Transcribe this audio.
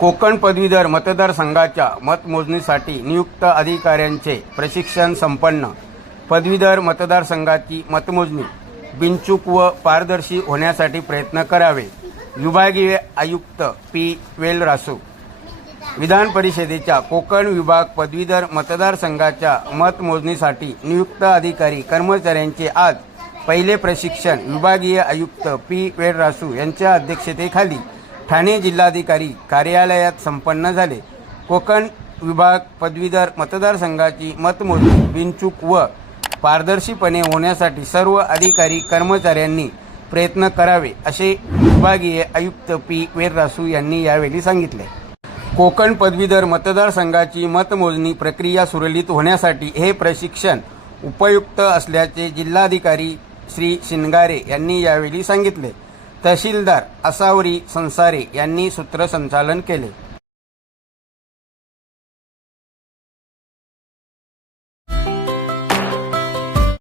कोकण पदवीधर मतदारसंघाच्या मतमोजणीसाठी नियुक्त अधिकाऱ्यांचे प्रशिक्षण संपन्न. पदवीधर मतदारसंघाची मतमोजणी बिनचूक व पारदर्शी होण्यासाठी प्रयत्न करावे विभागीय आयुक्त पी वेलरासू. विधान परिषदेच्या कोकण विभाग पदवीधर मतदारसंघाच्या मतमोजणीसाठी नियुक्त अधिकारी कर्मचाऱ्यांचे आज पहिले प्रशिक्षण विभागीय आयुक्त पी वेडरासू यांच्या अध्यक्षतेखाली ठाणे जिल्हाधिकारी कार्यालयात संपन्न झाले. कोकण विभाग पदवीधर मतदारसंघाची मतमोजणी बिनचूक व पारदर्शीपणे होण्यासाठी सर्व अधिकारी कर्मचाऱ्यांनी प्रयत्न करावे असे विभागीय आयुक्त पी. वेररासू यांनी यावेळी सांगितले. कोकण पदवीधर मतदारसंघाची मतमोजणी प्रक्रिया सुरळीत होण्यासाठी हे प्रशिक्षण उपयुक्त असल्याचे जिल्हाधिकारी श्री शिनगारे यांनी यावेळी सांगितले. तहसीलदार असावरी संसारे यांनी सूत्रसंचालन केले.